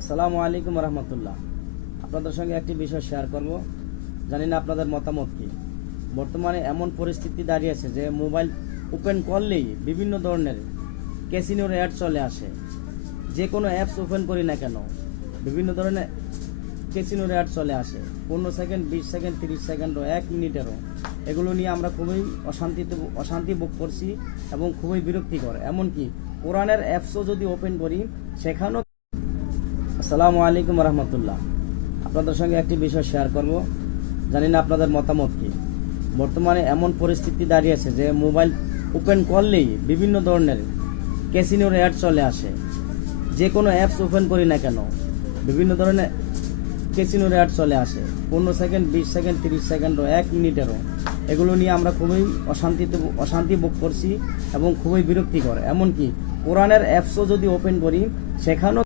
আসসালামু আলাইকুম রহমতুল্লাহ। আপনাদের সঙ্গে একটি বিষয় শেয়ার করব, জানি না আপনাদের মতামত কি। বর্তমানে এমন পরিস্থিতি দাঁড়িয়েছে যে মোবাইল ওপেন করলেই বিভিন্ন ধরনের ক্যাসিনোর অ্যাড চলে আসে। যে কোনো অ্যাপস ওপেন করি না কেন বিভিন্ন ধরনের ক্যাসিনোর অ্যাড চলে আসে। 15 সেকেন্ড, 20 সেকেন্ড, 30 সেকেন্ডও, 1 মিনিটেরও। এগুলো নিয়ে আমরা খুবই অশান্তি ভোগ করছি এবং খুবই বিরক্তিকর। এমনকি কোরআনের অ্যাপসও যদি ওপেন করি সেখানেও। আসসালামু আলাইকুম রহমতুল্লাহ। আপনাদের সঙ্গে একটি বিষয় শেয়ার করব, জানি না আপনাদের মতামত কি। বর্তমানে এমন পরিস্থিতি দাঁড়িয়েছে যে মোবাইল ওপেন করলেই বিভিন্ন ধরনের ক্যাসিনোর অ্যাড চলে আসে। যে কোনো অ্যাপস ওপেন করি না কেন বিভিন্ন ধরনের ক্যাসিনোর অ্যাড চলে আসে। 15 সেকেন্ড, 20 সেকেন্ড, 30 সেকেন্ডও, 1 মিনিটেরও। এগুলো নিয়ে আমরা খুবই অশান্তি ভোগ করছি এবং খুবই বিরক্তিকর। এমনকি কোরআনের অ্যাপসও যদি ওপেন করি সেখানেও